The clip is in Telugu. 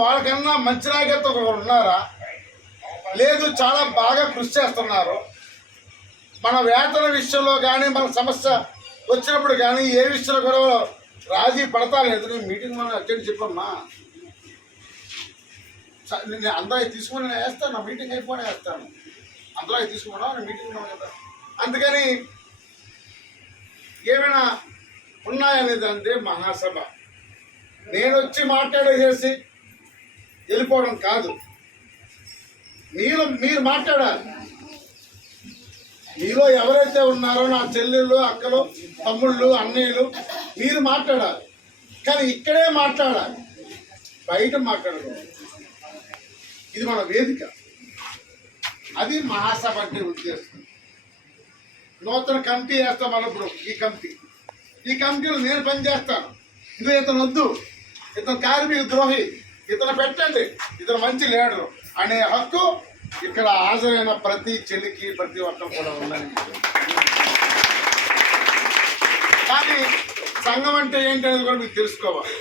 వాళ్ళకన్నా మంచి నాయకత్వం ఒకరు ఉన్నారా? లేదు, చాలా బాగా కృషి చేస్తున్నారు. మన వేతన విషయంలో కానీ, మన సమస్య వచ్చినప్పుడు కానీ ఏ విషయంలో కూడా రాజీ పడతా లేదు. నేను మీటింగ్ మనం అటెండ్ చెప్పమ్మా, నేను అందరూ తీసుకుని నేను వేస్తాను, నా మీటింగ్ అయిపోయినా వేస్తాను. అందరూ తీసుకున్నా నేను మీటింగ్ ఉన్నాను కదా. అందుకని ఏమైనా ఉన్నాయనేది అంటే మహాసభ నేను వచ్చి మాట్లాడేసేసి వెళ్ళిపోవడం కాదు. మీరు మాట్లాడాలి. మీలో ఎవరైతే ఉన్నారో నా చెల్లెళ్ళు, అక్కలు, తమ్ముళ్ళు, అన్నయ్యలు, మీరు మాట్లాడాలి. కానీ ఇక్కడే మాట్లాడాలి, బయట మాట్లాడకూడదు. ఇది మన వేదిక. అది మహాసభ అంటే ఉద్దేశం. నూతన కమిటీ వేస్తాం అన్నప్పుడు ఈ కమిటీలో నేను పనిచేస్తాను. ఇది ఇతను వద్దు, ఇతను కార్మిక ద్రోహి, ఇతను పెట్టండి, ఇతను మంచి లీడరు అనే హక్కు ఇక్కడ హాజరైన ప్రతి చెల్లికి, ప్రతి ఒక్కరు కూడా ఉందని. కానీ సంఘం అంటే ఏంటి అనేది కూడా మీకు తెలుసుకోవాలి.